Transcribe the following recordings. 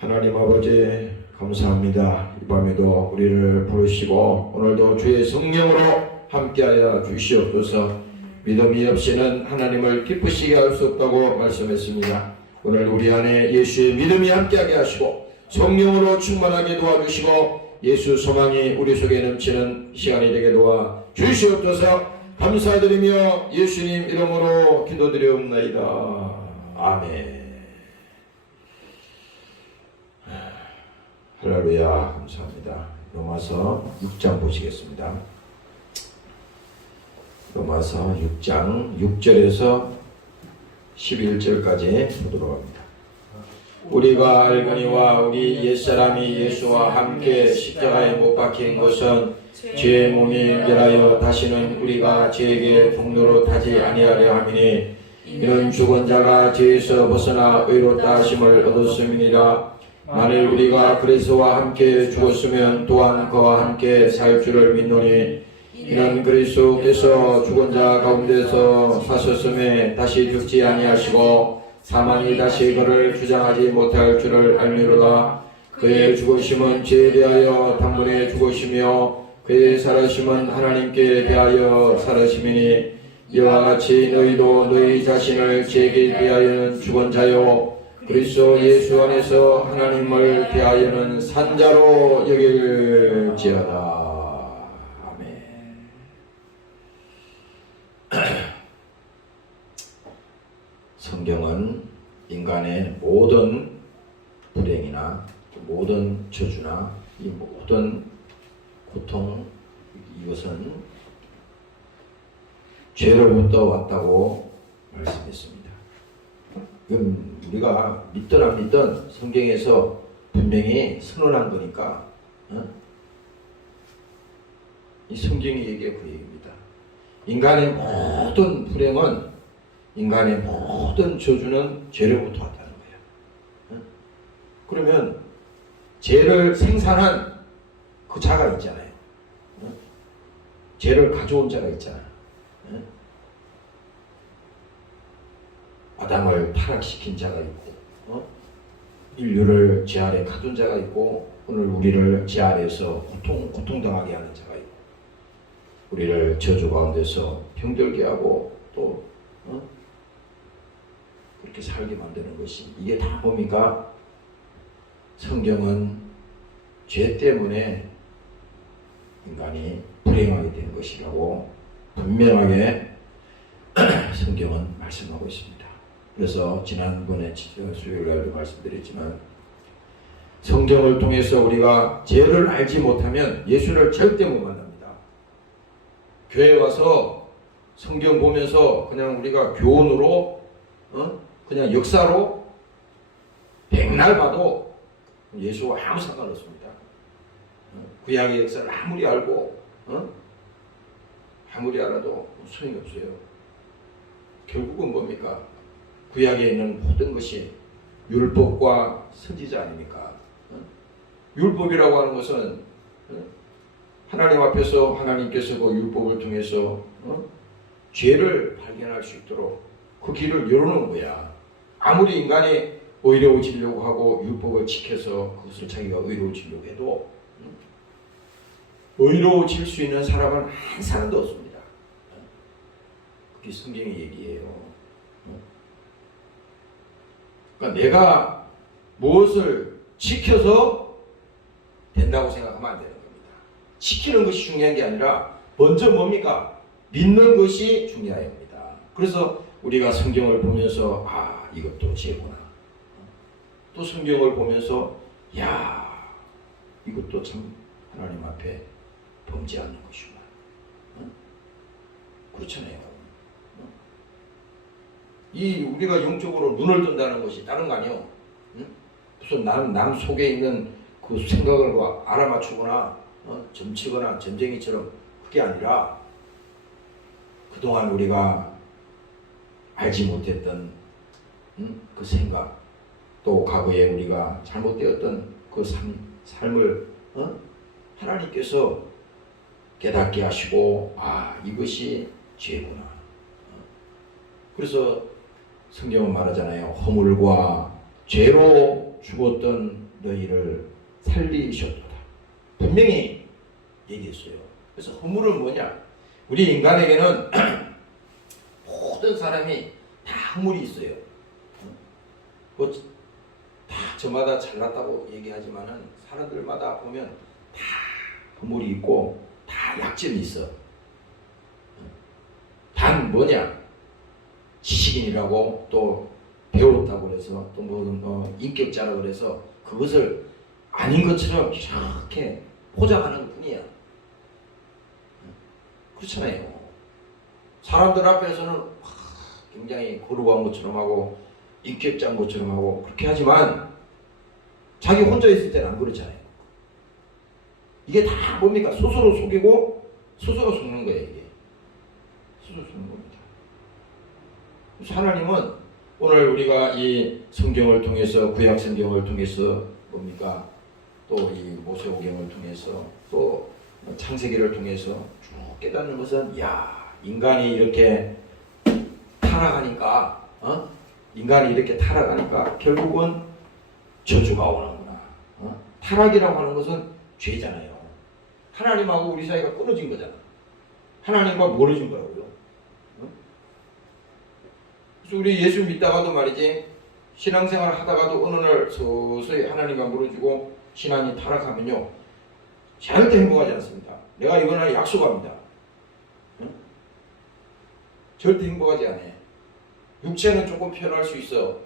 하나님 아버지 감사합니다. 이 밤에도 우리를 부르시고 오늘도 주의 성령으로 함께하여 주시옵소서. 믿음이 없이는 하나님을 기쁘시게 할 수 없다고 말씀했습니다. 오늘 우리 안에 예수의 믿음이 함께하게 하시고 성령으로 충만하게 도와주시고 예수 소망이 우리 속에 넘치는 시간이 되게 도와 주시옵소서. 감사드리며 예수님 이름으로 기도드리옵나이다. 아멘. 할렐루야. 감사합니다. 로마서 6장 보시겠습니다. 로마서 6장 6절에서 11절까지 보도록 합니다. 우리가 알거니와 우리 옛사람이 예수와 함께 십자가에 못 박힌 것은 죄의 몸이 멸하여 다시는 우리가 죄에게 종로로 타지 아니하려 함이니 이는 죽은 자가 죄에서 벗어나 의롭다 하심을 얻었음이니라. 만일 우리가 그리스도와 함께 죽었으면 또한 그와 함께 살 줄을 믿노니 이는 그리스도께서 죽은 자 가운데서 사셨음에 다시 죽지 아니하시고 사망이 다시 그를 주장하지 못할 줄을 알미로다. 그의 죽으심은 죄에 대하여 단번에 죽으시며 그의 살아심은 하나님께 대하여 살아심이니 이와 같이 너희도 너희 자신을 죄에 대하여는 죽은 자요 그리스도 예수 안에서 하나님을 대하여는 산자로 여길지어다. 아멘. 성경은 인간의 모든 불행이나 모든 저주나 이 모든 고통 이것은 죄로부터 왔다고 말씀했습니다. 그럼 우리가 믿든 안 믿든 성경에서 분명히 선언한 거니까 이 성경이 얘기해 그 얘기입니다. 인간의 모든 불행은 인간의 모든 저주는 죄로부터 왔다는 거예요. 그러면 죄를 생산한 그 자가 있잖아요. 죄를 가져온 자가 있잖아요. 아담을 타락시킨 자가 있고 인류를 죄 아래 가둔 자가 있고 오늘 우리를 죄 아래에서 고통당하게 하는 자가 있고 우리를 저주 가운데서 병들게 하고 또 그렇게 살게 만드는 것이 이게 다 뭡니까? 성경은 죄 때문에 인간이 불행하게 된 것이라고 분명하게 성경은 말씀하고 있습니다. 그래서 지난번에 수요일날도 말씀드렸지만 성경을 통해서 우리가 죄를 알지 못하면 예수를 절대 못 만납니다. 교회 와서 성경 보면서 그냥 우리가 교훈으로 그냥 역사로 백날 봐도 예수와 아무 상관없습니다. 구약의 역사를 아무리 알고 아무리 알아도 소용이 없어요. 결국은 뭡니까? 구약에 있는 모든 것이 율법과 선지자 아닙니까? 율법이라고 하는 것은 하나님 앞에서 하나님께서 그 율법을 통해서 죄를 발견할 수 있도록 그 길을 열어놓은 거야. 아무리 인간이 의로워지려고 하고 율법을 지켜서 그것을 자기가 의로워지려고 해도 의로워질 수 있는 사람은 한 사람도 없습니다. 그게 성경의 얘기예요. 그러니까 내가 무엇을 지켜서 된다고 생각하면 안 되는 겁니다. 지키는 것이 중요한 게 아니라 먼저 뭡니까? 믿는 것이 중요한 겁니다. 그래서 우리가 성경을 보면서 이것도 죄구나. 또 성경을 보면서 이것도 참 하나님 앞에 범죄하는 것이구나. 그렇잖아요. 우리가 영적으로 눈을 뜬다는 것이 다른 거 아니에요. 무슨 남 속에 있는 그 생각을 알아맞추거나 점치거나 전쟁이처럼 그게 아니라 그 그동안 우리가 알지 못했던 그 생각, 또 과거에 우리가 잘못되었던 그 삶을 하나님께서 깨닫게 하시고, 아, 이것이 죄구나. 그래서 성경은 말하잖아요. 허물과 죄로 죽었던 너희를 살리셨도다. 분명히 얘기했어요. 그래서 허물은 뭐냐? 우리 인간에게는 모든 사람이 다 허물이 있어요. 뭐 다 저마다 잘났다고 얘기하지만은 사람들마다 보면 다 허물이 있고 다 약점이 있어. 단 뭐냐? 지식인이라고 또 배웠다고 그래서 또 뭐 인격자라고 그래서 그것을 아닌 것처럼 이렇게 포장하는 뿐이야. 그렇잖아요. 사람들 앞에서는 굉장히 거룩한 것처럼 하고 인격자인 것처럼 하고 그렇게 하지만 자기 혼자 있을 때는 안 그렇잖아요. 이게 다 뭡니까? 스스로 속이고 스스로 속는 거예요. 이게 스스로 속는 겁니다. 그래서 하나님은 오늘 우리가 이 성경을 통해서, 구약 성경을 통해서 뭡니까? 또 이 모세오경을 통해서 또 창세기를 통해서 쭉 깨닫는 것은, 야, 인간이 이렇게 타락하니까, 인간이 이렇게 타락하니까 결국은 저주가 오는구나. 타락이라고 하는 것은 죄잖아요. 하나님하고 우리 사이가 끊어진 거잖아. 하나님과 멀어진 거라고요. 그래서 우리 예수 믿다가도 말이지, 신앙생활 하다가도 어느 날 서서히 하나님과 멀어지고 신앙이 타락하면요, 절대 행복하지 않습니다. 내가 이거는 약속합니다. 절대 행복하지 않아. 육체는 조금 편할 수 있어.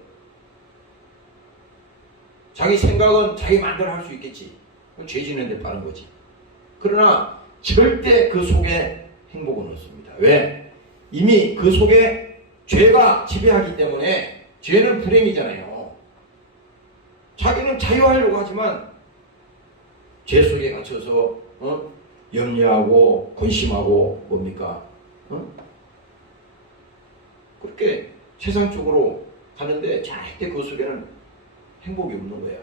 자기 생각은 자기 마음대로 할 수 있겠지. 그건 죄 짓는 데 빠른 거지. 그러나 절대 그 속에 행복은 없습니다. 왜? 이미 그 속에 죄가 지배하기 때문에. 죄는 불행이잖아요. 자기는 자유하려고 하지만 죄 속에 갇혀서 염려하고 근심하고 뭡니까? 그렇게 세상적으로 가는데 절대 그 속에는 행복이 없는 거야.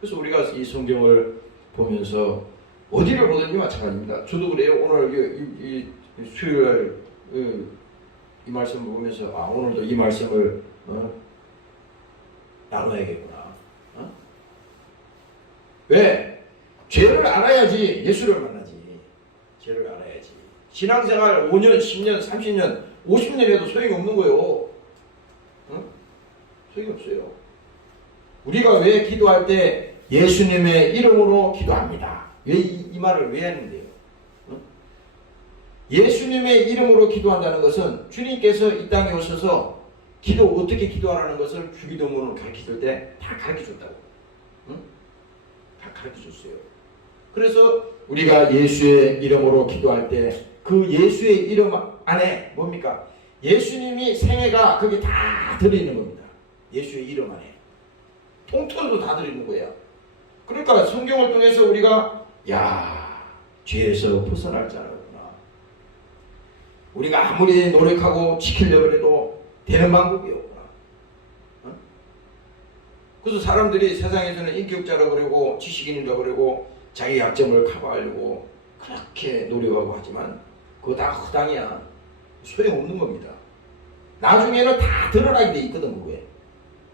그래서 우리가 이 성경을 보면서 어디를 보든지 마찬가지입니다. 저도 그래요. 오늘 이 수요일 이 말씀을 보면서, 아, 오늘도 이 말씀을 나눠야겠구나. 왜? 죄를 알아야지 예수를 만나지. 죄를 알아야지. 신앙생활 5년, 10년, 30년, 50년 해도 소용이 없는 거예요. 소용이 없어요. 우리가 왜 기도할 때 예수님의 이름으로 기도합니다. 왜 이 말을 왜 하는데요? 예수님의 이름으로 기도한다는 것은 주님께서 이 땅에 오셔서 기도 어떻게 기도하라는 것을 주기도문을 가르쳐줄 때 다 가르쳐줬다고. 다 가르쳐줬어요. 그래서 우리가 예수의 이름으로 기도할 때 그 예수의 이름 안에 뭡니까? 예수님이 생애가 거기 다 들어있는 겁니다. 예수의 이름 안에. 통틀어도 다 들어있는 거예요. 그러니까 성경을 통해서 우리가, 야, 죄에서 벗어날 자라구나. 우리가 아무리 노력하고 지키려고 해도 되는 방법이 없구나. 그래서 사람들이 세상에서는 인격자라고 그러고 지식인이라고 그러고 자기 약점을 커버하려고 그렇게 노력하고 하지만 그거 다 허당이야. 소용없는 겁니다. 나중에는 다 드러나게 돼 있거든. 그게.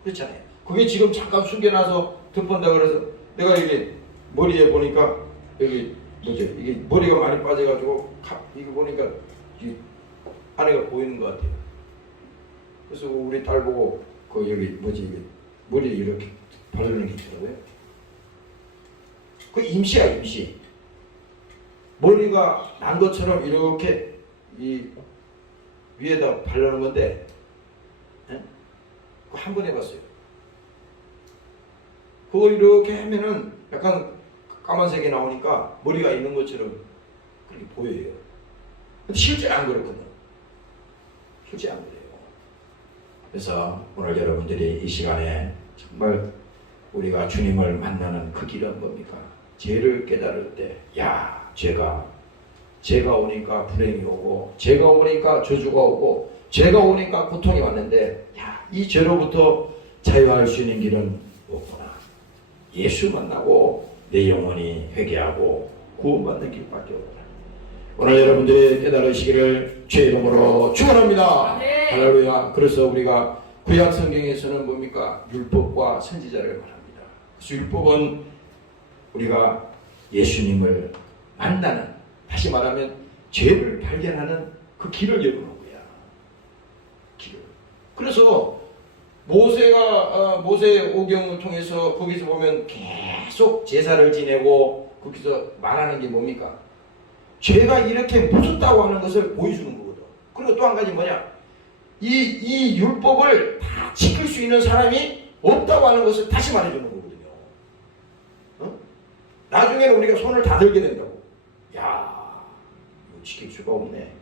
그렇잖아요. 그게 지금 잠깐 숨겨놔서 덮은다 그래서 내가 이게 머리에 보니까 여기 뭐죠? 이게 머리가 많이 빠져가지고 이거 보니까 이 안에가 보이는 것 같아요. 그래서 우리 딸 보고 그 여기 뭐지 이게 머리에 이렇게 바르는 게 있더라고요. 그 임시야, 임시. 머리가 난 것처럼 이렇게 이 위에다 바르는 건데, 그거 한 번 해봤어요. 그거 이렇게 하면은 약간 까만색이 나오니까 머리가 있는 것처럼 그렇게 보여요. 근데 실제 안 그렇거든. 실제 안 그래요. 그래서 오늘 여러분들이 이 시간에 정말 우리가 주님을 만나는 그 길은 뭡니까? 죄를 깨달을 때, 야, 죄가 죄가 오니까 불행이 오고, 죄가 오니까 저주가 오고, 죄가 오니까 고통이 왔는데, 야, 이 죄로부터 자유할 수 있는 길은 없구나. 예수 만나고 내 영혼이 회개하고 구원받는 길밖에 없구나. 오늘 여러분들이 깨달으시기를 주의 이름으로 축원합니다. 할렐루야. 그래서 우리가 구약 성경에서는 뭡니까? 율법과 선지자를 말합니다. 그래서 율법은 우리가 예수님을 만나는, 다시 말하면 죄를 발견하는 그 길을 열어놓은 거야. 길을. 그래서 모세 오경을 통해서 거기서 보면 계속 제사를 지내고 거기서 말하는 게 뭡니까? 죄가 이렇게 무섭다고 하는 것을 보여주는 거거든. 그리고 또 한 가지 뭐냐? 이 율법을 다 지킬 수 있는 사람이 없다고 하는 것을 다시 말해주는 거거든요. 어? 나중에는 우리가 손을 다 들게 된다고. 야, 이거 지킬 수가 없네.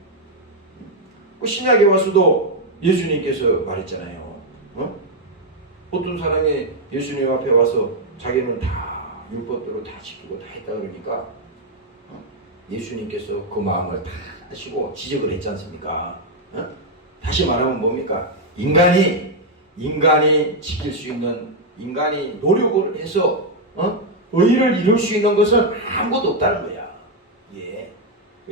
그 신약에 와서도 예수님께서 말했잖아요. 어떤 사람이 예수님 앞에 와서 자기는 다 율법대로 다 지키고 다 했다 그러니까 예수님께서 그 마음을 다 하시고 지적을 했지 않습니까? 다시 말하면 뭡니까? 인간이 지킬 수 있는, 인간이 노력을 해서 의의를 이룰 수 있는 것은 아무것도 없다는 거야. 예.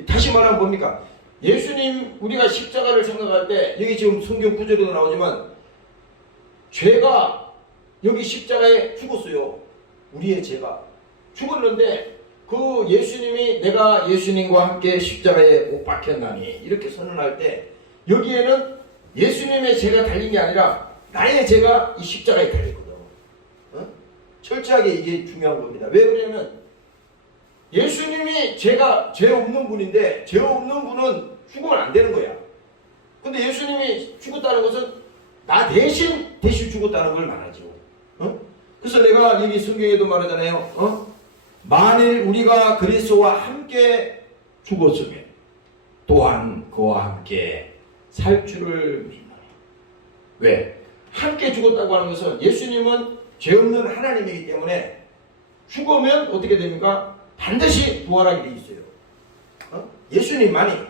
다시 말하면 뭡니까? 예수님, 우리가 십자가를 생각할 때 여기 지금 성경 구절에도 나오지만 죄가 여기 십자가에 죽었어요. 우리의 죄가 죽었는데 그 예수님이, 내가 예수님과 함께 십자가에 못 박혔나니 이렇게 선언할 때 여기에는 예수님의 죄가 달린 게 아니라 나의 죄가 이 십자가에 달렸거든. 철저하게 이게 중요한 겁니다. 왜 그러냐면 예수님이 죄 없는 분인데 죄 없는 분은 죽으면 안 되는 거야. 근데 예수님이 죽었다는 것은 나 대신 죽었다는 걸 말하죠. 그래서 내가 여기 성경에도 말하잖아요. 만일 우리가 그리스도와 함께 죽었으면 또한 그와 함께 살 줄을 믿노니. 왜? 함께 죽었다고 하는 것은 예수님은 죄 없는 하나님이기 때문에 죽으면 어떻게 됩니까? 반드시 부활하게 돼 있어요. 예수님만이.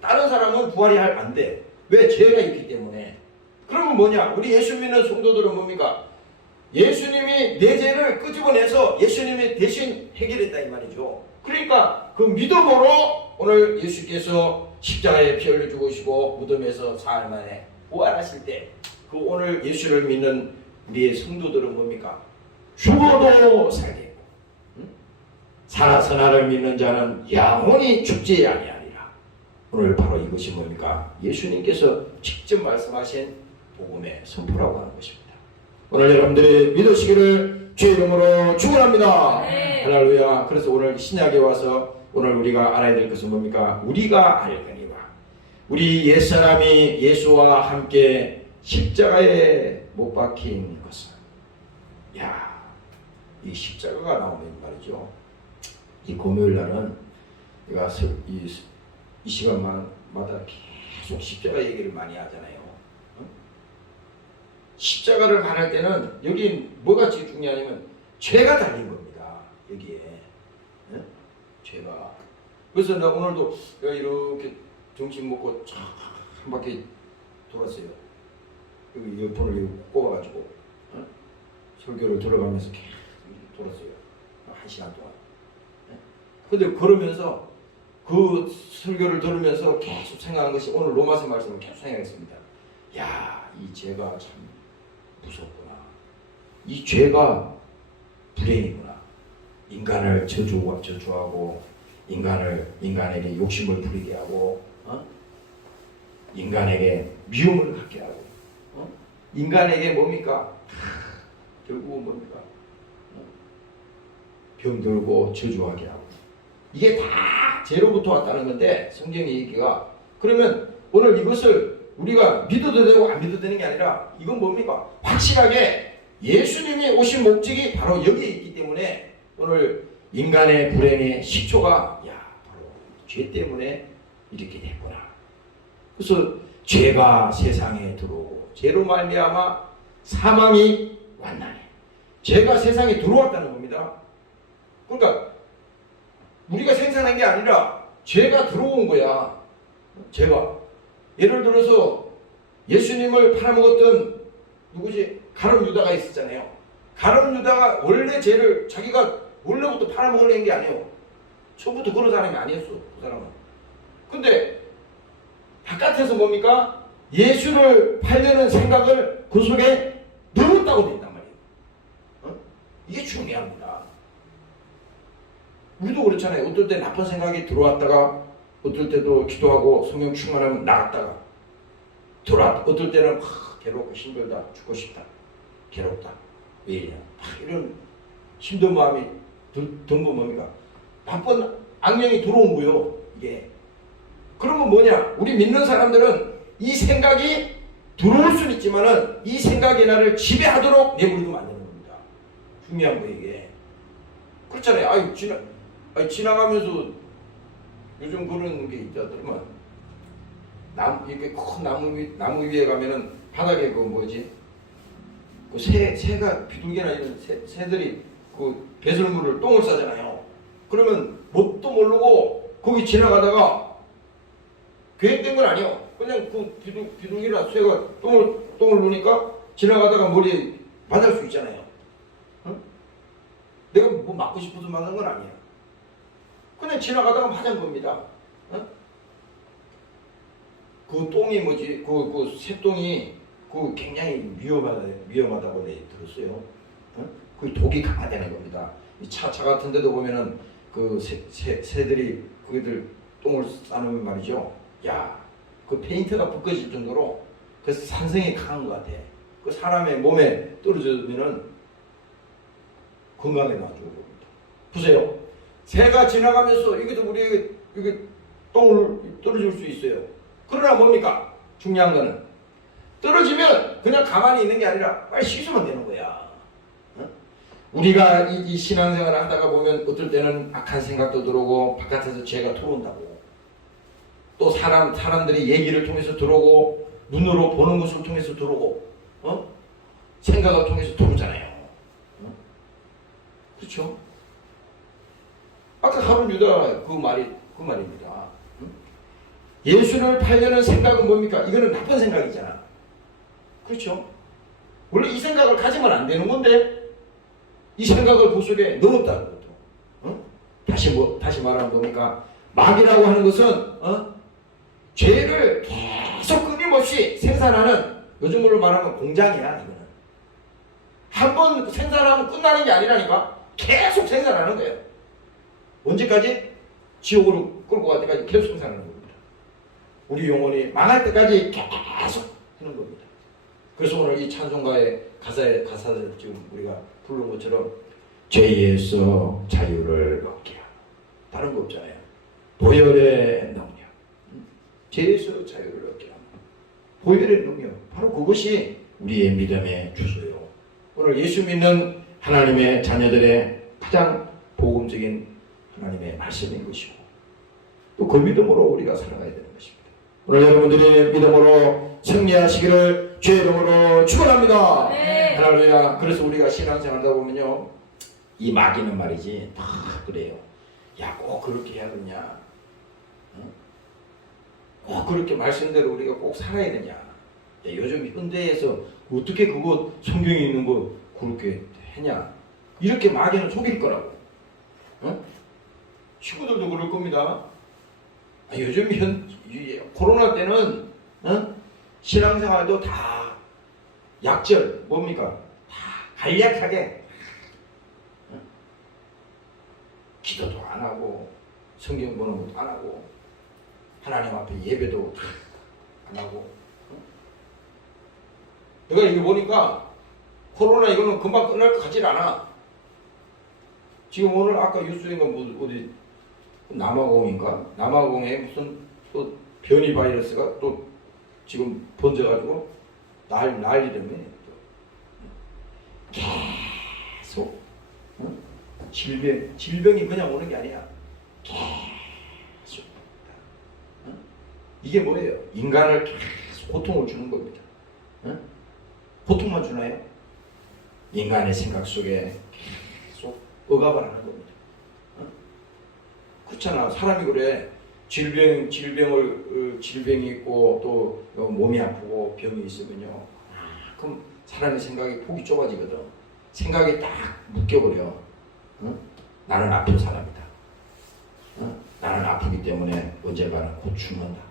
다른 사람은 부활이 안 돼. 왜? 죄가 있기 때문에. 그러면 뭐냐? 우리 예수 믿는 성도들은 뭡니까? 예수님이 내 죄를 끄집어내서 예수님이 대신 해결했다 이 말이죠. 그러니까 그 믿음으로 오늘 예수께서 십자가에 피 흘려 죽으시고 무덤에서 사흘 만에 부활하실 때 그 오늘 예수를 믿는 우리의 성도들은 뭡니까? 죽어도 살게. 살아서 나를 믿는 자는 영원히 죽지 아니하리라. 오늘 바로 이것이 뭡니까? 예수님께서 직접 말씀하신 복음의 선포라고 하는 것입니다. 오늘 여러분들이 믿으시기를 주의 이름으로 축원합니다. 네. 할렐루야. 그래서 오늘 신약에 와서 오늘 우리가 알아야 될 것은 뭡니까? 우리가 알거니와 우리 옛사람이 예수와 함께 십자가에 못 박힌 것은, 야, 이 십자가가 나오는 말이죠. 이 금요일 날은 내가 이 시간마다 계속 십자가 얘기를 많이 하잖아요. 십자가를 말할 때는 여기 뭐가 제일 중요하냐면 죄가 달린 겁니다. 여기에 죄가. 그래서 나 오늘도 내가 이렇게 점심 먹고 쫙 한 바퀴 돌았어요. 여기 이어폰을 꼽아가지고 설교를 들어가면서 계속 돌았어요. 1시간 동안. 근데 걸으면서 그 설교를 들으면서 계속 생각한 것이 오늘 로마서 말씀을 계속 생각했습니다. 야, 이 죄가 참 무섭구나. 이 죄가 불행이구나. 인간을 저주하고 인간에게 욕심을 부리게 하고 인간에게 미움을 갖게 하고 인간에게 뭡니까? 결국은 뭡니까? 병들고 저주하게 하고. 이게 다 죄로부터 왔다는 건데 성경의 얘기가. 그러면 오늘 이것을 우리가 믿어도 되고 안 믿어도 되는 게 아니라 이건 뭡니까? 확실하게 예수님이 오신 목적이 바로 여기에 있기 때문에 오늘 인간의 불행의 식초가 바로 죄 때문에 이렇게 됐구나. 그래서 죄가 세상에 들어오고 죄로 말미암아 사망이 왔나니. 죄가 세상에 들어왔다는 겁니다. 그러니까 우리가 생산한 게 아니라 죄가 들어온 거야. 죄가. 예를 들어서 예수님을 팔아먹었던 누구지? 가룟 유다가 있었잖아요. 가룟 유다가 원래 죄를 자기가 원래부터 팔아먹으려는 게 아니에요. 처음부터 그런 사람이 아니었어. 그 사람은. 근데 바깥에서 뭡니까? 예수를 팔려는 생각을 그 속에 넣었다고 돼 있단 말이에요. 이게 중요합니다. 우리도 그렇잖아요. 어떨 때 나쁜 생각이 들어왔다가 어떨 때도 기도하고 성령 충만하면 나갔다가 들어왔다. 어떨 때는 괴롭고 힘들다. 죽고 싶다. 괴롭다. 왜 이래? 이런 힘든 마음이 든 건 뭡니까? 나쁜 악령이 들어온 거예요. 이게. 그러면 뭐냐? 우리 믿는 사람들은 이 생각이 들어올 수는 있지만은 이 생각이 나를 지배하도록 내버리면 안 되는 겁니다. 중요한 거예요, 이게. 그렇잖아요. 지나가면서 요즘 그런 게 있다더만 이렇게 큰 나무 위에 가면은 바닥에 그 뭐지? 그 새가 비둘기나 이런 새들이 그 배설물을 똥을 싸잖아요. 그러면 뭣도 모르고 거기 지나가다가 계획된 건 아니에요. 그냥 그 비둘기나 새가 똥을 누니까 지나가다가 머리에 맞을 수 있잖아요. 응? 내가 뭐 맞고 싶어서 맞는 건 아니에요. 그냥 지나가다가 맞은 겁니다. 응? 그 똥이 뭐지? 그 새똥이 그 굉장히 위험하다고 들었어요. 응? 그 독이 강화되는 겁니다. 이 차 같은 데도 보면은 그 새들이 그들 똥을 싸는 말이죠. 야, 그 페인트가 벗겨질 정도로 그 산성이 강한 것 같아. 그 사람의 몸에 떨어지면은 건강에도 안 좋은 겁니다. 보세요. 새가 지나가면서 이것도 우리에게 똥을 떨어질 수 있어요. 그러나 뭡니까? 중요한 거는 떨어지면 그냥 가만히 있는 게 아니라 빨리 씻으면 되는 거야. 우리가 이 신앙생활을 하다가 보면 어떨 때는 악한 생각도 들어오고 바깥에서 죄가 들어온다고. 또 사람들이 얘기를 통해서 들어오고 눈으로 보는 것을 통해서 들어오고 생각을 통해서 들어오잖아요. 그렇죠? 아까 가룟 유다 그 말입니다. 예수를 팔려는 생각은 뭡니까? 이거는 나쁜 생각이잖아. 그렇죠? 원래 이 생각을 가지면 안 되는 건데 이 생각을 그 속에 넣었다는 것도. 다시 말하면 뭡니까? 마귀라고 하는 것은 죄를 계속 끊임없이 생산하는, 요즘으로 말하면 공장이야. 이거는 한 번 생산하면 끝나는 게 아니라니까. 계속 생산하는 거예요. 언제까지? 지옥으로 끌고 갈 때까지 계속 생산하는 겁니다. 우리 영혼이 망할 때까지 계속 하는 겁니다. 그래서 오늘 이 찬송가의 가사를 지금 우리가 부른 것처럼 죄에서 자유를 얻게 하라. 다른 거 없잖아요. 보혈의 능력. 죄에서 자유를 얻게 하라. 보혈의 능력. 바로 그것이 우리의 믿음의 주소요. 오늘 예수 믿는 하나님의 자녀들의 가장 복음적인 하나님의 말씀인 것이고 또 그 믿음으로 우리가 살아가야 되는 것입니다. 오늘 여러분들이 믿음으로 승리하시기를 주의 이름으로 축원합니다. 네. 할렐루야. 그래서 우리가 신앙생활 하다 보면요, 이 마귀는 말이지 다 그래요. 야, 꼭 그렇게 해야 되냐? 꼭 그렇게 말씀대로 우리가 꼭 살아야 되냐? 야, 요즘 현대에서 어떻게 그거 성경에 있는 거 그렇게 했냐? 이렇게 마귀는 속일 거라고. 친구들도 그럴 겁니다. 요즘 코로나 때는 신앙생활도 다 약절 뭡니까? 다 간략하게 기도도 안 하고 성경 보는 것도 안 하고 하나님 앞에 예배도 안 하고. 내가 이거 보니까 코로나 이거는 금방 끝날 것 같질 않아. 지금 오늘 아까 뉴스인가 어디 남아공인가? 남아공에 무슨 또 변이 바이러스가 또 지금 번져가지고 난리라며. 계속 질병이 그냥 오는 게 아니야. 계속. 이게 뭐예요? 인간을 계속 고통을 주는 겁니다. 고통만 주나요? 인간의 생각 속에 계속 억압을 하는 겁니다. 그렇잖아. 사람이 그래. 질병이 있고 또 몸이 아프고 병이 있으면요. 그럼 사람의 생각이 폭이 좁아지거든. 생각이 딱 묶여버려. 응? 나는 아픈 사람이다. 응? 나는 아프기 때문에 언젠가는 곧 죽는다.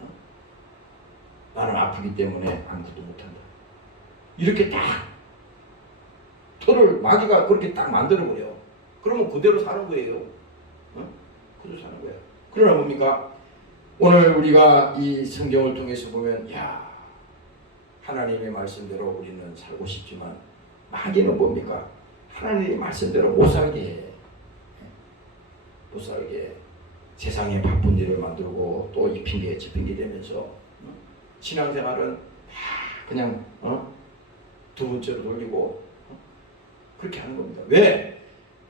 응? 나는 아프기 때문에 아무것도 못한다. 이렇게 딱 털을 마귀가 그렇게 딱 만들어버려. 그러면 그대로 사는 거예요. 응? 그대로 사는 거야. 그러나 뭡니까? 오늘 우리가 이 성경을 통해서 보면 야, 하나님의 말씀대로 우리는 살고 싶지만 마귀는 뭡니까? 하나님의 말씀대로 못 살게 해. 못 살게 해. 세상에 바쁜 일을 만들고 또 이 핑계 저 핑계 대면서 신앙생활은 그냥 두 번째로 돌리고 그렇게 하는 겁니다. 왜?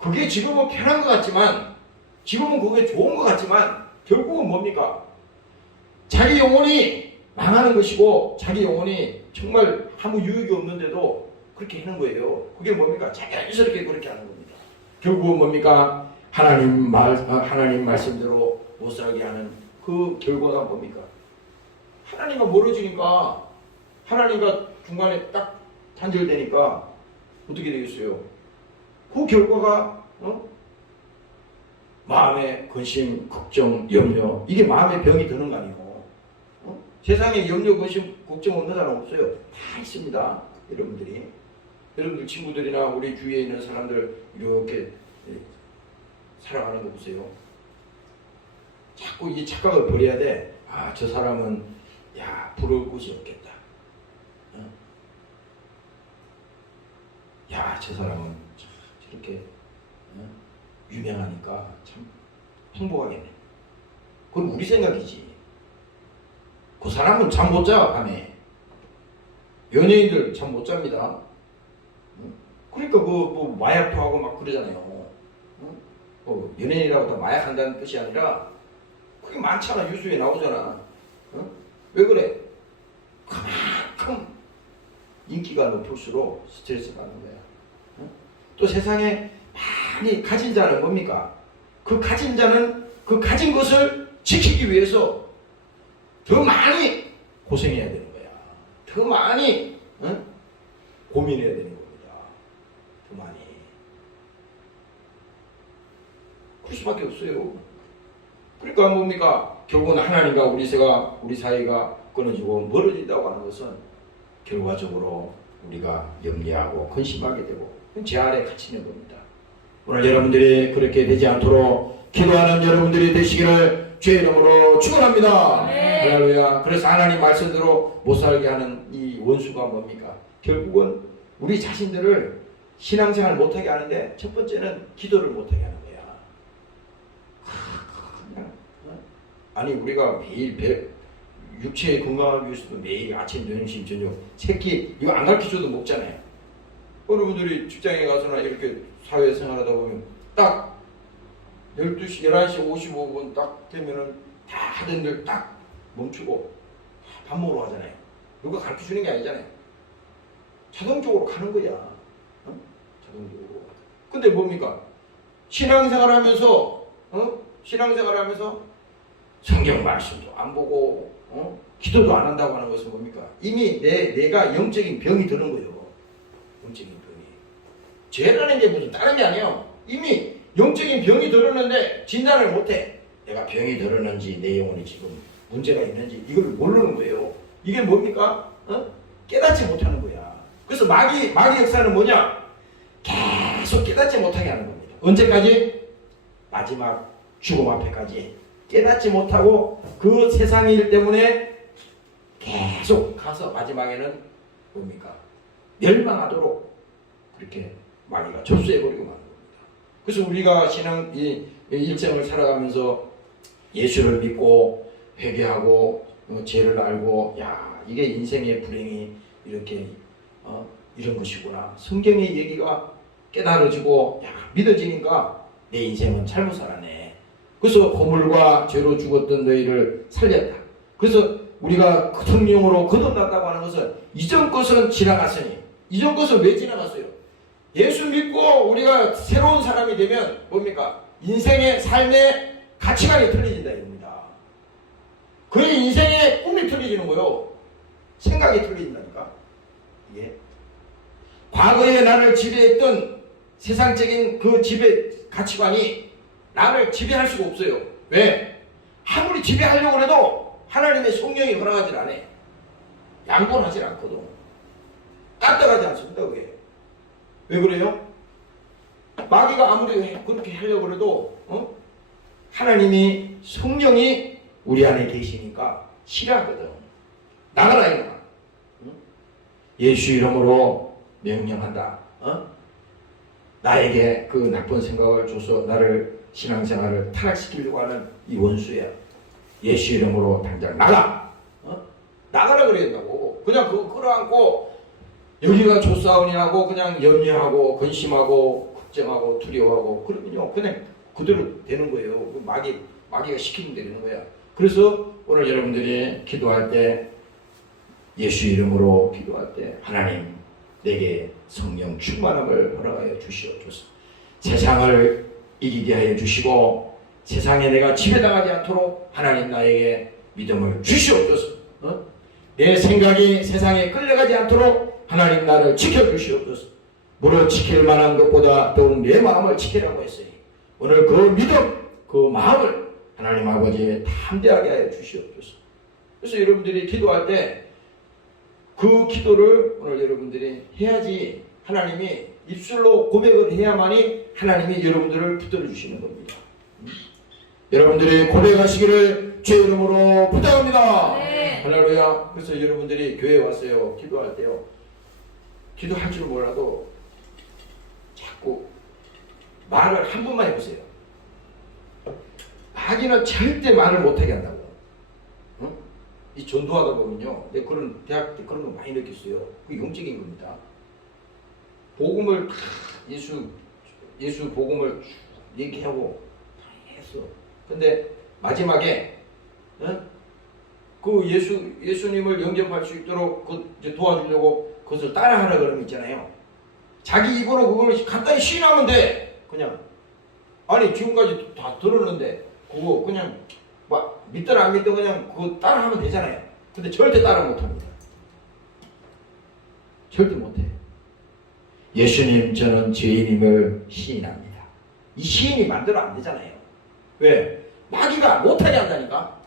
그게 지금은 편한 것 같지만 지금은 그게 좋은 것 같지만 결국은 뭡니까? 자기 영혼이 망하는 것이고 자기 영혼이 정말 아무 유익이 없는데도 그렇게 하는 거예요. 그게 뭡니까? 자연스럽게 그렇게 하는 겁니다. 결국은 뭡니까? 하나님 말씀대로 못 살게 하는 그 결과가 뭡니까? 하나님과 멀어지니까 하나님과 중간에 딱 단절되니까 어떻게 되겠어요? 그 결과가 마음의 근심, 걱정, 염려 이게 마음의 병이 드는 거 아니에요. 세상에 염려, 근심, 걱정 없는 사람 없어요. 다 있습니다. 여러분들 친구들이나 우리 주위에 있는 사람들 이렇게 살아가는 거 보세요. 자꾸 이 착각을 버려야 돼. 아, 저 사람은 부러울 곳이 없겠다. 야, 저 사람은 저렇게 유명하니까 참 행복하겠네. 그건 우리 생각이지. 그 사람은 잠 못 자, 밤에. 연예인들 잠 못 잡니다. 그러니까 뭐 마약도 하고 막 그러잖아요. 연예인이라고 다 마약한다는 뜻이 아니라 그게 많잖아. 뉴스에 나오잖아. 왜 그래? 그만큼 인기가 높을수록 스트레스 받는 거야. 또 세상에 많이 가진 자는 뭡니까? 그 가진 자는 그 가진 것을 지키기 위해서 더 많이 고생해야 되는 거야. 더 많이 고민해야 되는 겁니다. 더 많이. 그럴 수밖에 없어요. 그러니까 뭡니까? 결국은 하나님과 우리 사이가 끊어지고 멀어진다고 하는 것은 결과적으로 우리가 염려하고 근심하게 되고 제 아래 갇히는 겁니다. 오늘 여러분들이 그렇게 되지 않도록 기도하는 여러분들이 되시기를 주의 이름으로 축원합니다. 할렐루야. 그래서 하나님 말씀대로 못 살게 하는 이 원수가 뭡니까? 결국은 우리 자신들을 신앙생활 못하게 하는데 첫 번째는 기도를 못하게 하는 거야. 아니 우리가 매일 육체의 건강을 위해서도 매일 아침, 점심, 저녁 새끼 이거 안 가르쳐줘도 먹잖아요. 여러분들이 직장에 가서나 이렇게 사회생활하다 보면 딱 12시, 11시 55분 딱 되면은 다 하던 일 딱 멈추고 밥 먹으러 가잖아요. 누가 가르쳐주는 게 아니잖아요. 자동적으로 가는 거야. 자동적으로. 근데 뭡니까? 신앙생활 하면서 성경 말씀도 안 보고 기도도 안 한다고 하는 것은 뭡니까? 이미 내가 영적인 병이 드는 거예요. 영적인 병이. 죄라는 게 무슨 다름이 아니에요. 이미 영적인 병이 들었는데 진단을 못해. 내가 병이 들었는지 내 영혼이 지금 문제가 있는지 이걸 모르는 거예요. 이게 뭡니까? 깨닫지 못하는 거야. 그래서 마귀 역사는 뭐냐? 계속 깨닫지 못하게 하는 겁니다. 언제까지? 마지막 죽음 앞에까지 깨닫지 못하고 그 세상의 일 때문에 계속 가서 마지막에는 뭡니까? 멸망하도록 그렇게 마귀가 접수해버리고 마는 겁니다. 그래서 우리가 신앙 이 일생을 살아가면서 예수를 믿고 회개하고 죄를 알고 이게 인생의 불행이 이렇게 이런 것이구나. 성경의 얘기가 깨달아지고 믿어지니까 내 인생은 잘못 살았네. 그래서 허물과 죄로 죽었던 너희를 살렸다. 그래서 우리가 성령으로 거듭났다고 하는 것은 이전 것은 지나갔으니 이전 것은 왜 지나갔어요? 예수 믿고 우리가 새로운 사람이 되면 뭡니까? 인생의 삶의 가치관이 틀려진다 이겁니다. 그의 인생의 꿈이 틀려지는 거요. 생각이 틀려진다니까. 이게 과거에 나를 지배했던 세상적인 그 지배 가치관이 나를 지배할 수가 없어요. 왜? 아무리 지배하려고 해도 하나님의 성령이 허락하지 않아. 양보를 하지 않거든. 따뜻하지 않습니다. 왜 그래요? 마귀가 아무리 그렇게 하려고 해도 하나님이 성령이 우리 안에 계시니까 싫어하거든. 나가라 이놈아. 예수 이름으로 명령한다. 나에게 그 나쁜 생각을 줘서 나를 신앙생활을 타락시키려고 하는 이 원수야. 예수 이름으로 당장 나가. 나가라 그래야 된다고. 그냥 그거 끌어안고 여기가 조사원이라고 그냥 염려하고 근심하고 걱정하고 두려워하고 그러면요 그냥 그대로 되는 거예요. 마귀가 시키면 되는 거야. 그래서 오늘 여러분들이 기도할 때 예수 이름으로 기도할 때 하나님 내게 성령 충만함을 허락하여 주시옵소서. 세상을 이기게 하여 주시고 세상에 내가 지배당하지 않도록 하나님 나에게 믿음을 주시옵소서. 내 생각이 세상에 끌려가지 않도록 하나님 나를 지켜주시옵소서. 무릇 지킬 만한 것보다 더욱 내 마음을 지키라고 했으니 오늘 그 믿음 그 마음을 하나님 아버지에 담대하게 하여 주시옵소서. 그래서 여러분들이 기도할 때 그 기도를 오늘 여러분들이 해야지 하나님이 입술로 고백을 해야만이 하나님이 여러분들을 붙들어 주시는 겁니다. 여러분들이 고백하시기를 주의 이름으로 부탁합니다. 네. 할렐루야. 그래서 여러분들이 교회에 왔어요. 기도할 때요. 기도할 줄 몰라도 자꾸 말을 한 번만 해보세요. 마귀는 절대 말을 못하게 한다고. 이 전도하다 보면요. 내가 그런 대학 때 그런 거 많이 느꼈어요. 그게 영적인 겁니다. 복음을 예수 복음을 얘기하고 했어. 근데 마지막에 그 예수님을 영접할 수 있도록 이제 도와주려고 그것을 따라하라 그러면 있잖아요. 자기 입으로 그걸 간단히 시인하면 돼. 그냥 아니 지금까지 다 들었는데 그거 그냥 막 믿든 안 믿든 그냥 그거 따라하면 되잖아요. 근데 절대 따라 못합니다. 절대 못해. 예수님 저는 죄인임을 시인합니다. 이 시인이 만들어 안 되잖아요. 왜? 마귀가 못하게 한다니까.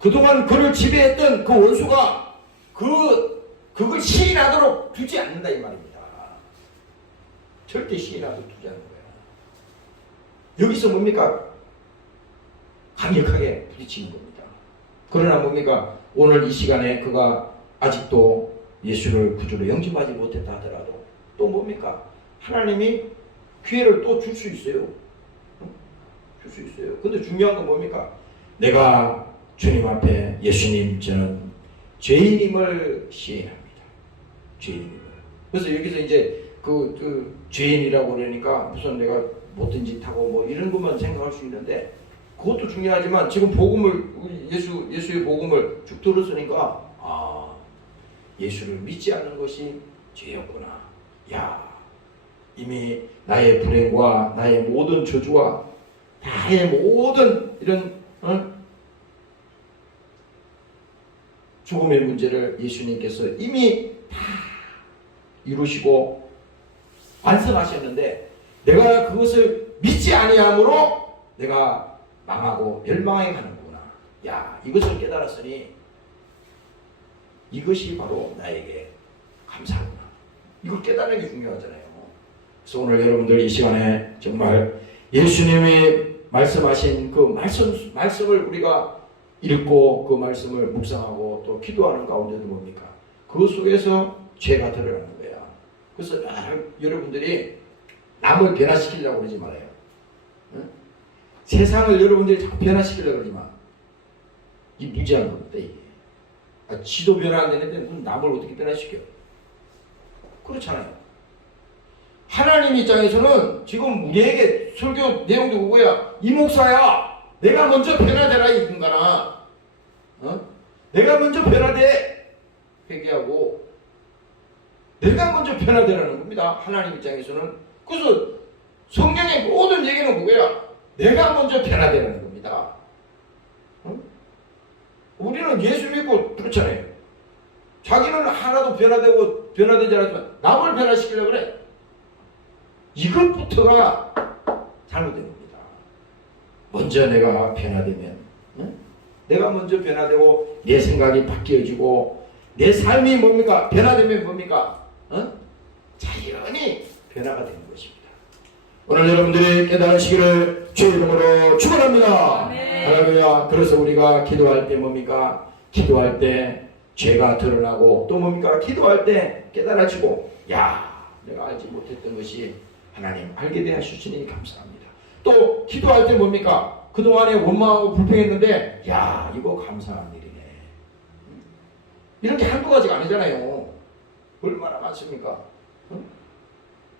그동안 그를 지배했던 그 원수가 그걸 시인하도록 두지 않는다 이 말입니다. 절대 시인하도록 두지 않는 거야. 여기서 뭡니까? 강력하게 부딪히는 겁니다. 그러나 뭡니까? 오늘 이 시간에 그가 아직도 예수를 구주로 영접하지 못했다 하더라도 또 뭡니까? 하나님이 기회를 또 줄 수 있어요. 줄 수 있어요. 근데 중요한 건 뭡니까? 내가 주님 앞에 예수님 저는 죄인임을 시인합니다. 죄인임을. 그래서 여기서 이제 그 죄인이라고 그러니까 무슨 내가 못된 짓 하고 뭐 이런 것만 생각할 수 있는데 그것도 중요하지만 지금 복음을 예수의 복음을 쭉 들었으니까 예수를 믿지 않는 것이 죄였구나. 야 이미 나의 불행과 나의 모든 저주와 나의 모든 이런 죽음의 문제를 예수님께서 이미 다 이루시고 완성하셨는데 내가 그것을 믿지 아니함으로 내가 망하고 멸망해 가는구나. 야 이것을 깨달았으니 이것이 바로 나에게 감사구나. 이걸 깨달는 게 중요하잖아요. 그래서 오늘 여러분들 이 시간에 정말 예수님이 말씀하신 그 말씀을 우리가 읽고 그 말씀을 묵상하고 또 기도하는 가운데도 뭡니까? 그 속에서 죄가 드러나는 거야. 그래서 여러분들이 남을 변화시키려고 그러지 말아요. 응? 세상을 여러분들이 자꾸 변화시키려고 그러지 마. 이 무지한 겁니다 이게. 지도 변화 안 되는데 무슨 남을 어떻게 변화시켜? 그렇잖아요. 하나님 입장에서는 지금 우리에게 설교 내용도 그거야. 이 목사야 내가 먼저 변화되라 이 인간아. 내가 먼저 변화돼. 회개하고 내가 먼저 변화되라는 겁니다. 하나님 입장에서는. 그래서 성경의 모든 얘기는 뭐야? 내가 먼저 변화되는 겁니다. 응? 우리는 예수 믿고 그렇잖아요. 자기는 하나도 변화되지 않았지만 남을 변화시키려고 그래. 이것부터가 잘못된 겁니다. 먼저 내가 변화되면, 응? 내가 먼저 변화되고 내 생각이 바뀌어지고 내 삶이 뭡니까? 변화되면 뭡니까? 응? 자연히 변화가 되는 것입니다. 오늘 여러분들이 깨달으시기를 주의 이름으로 축원합니다. 할렐루야. 그래서 우리가 기도할 때 뭡니까? 기도할 때 죄가 드러나고 또 뭡니까? 기도할 때 깨달아지고 야, 내가 알지 못했던 것이 하나님 알게 되어 주시니 감사합니다. 또 기도할 때 뭡니까? 그동안에 원망하고 불평했는데 야, 이거 감사한 일이네. 이렇게 한두 가지가 아니잖아요. 얼마나 많습니까? 응?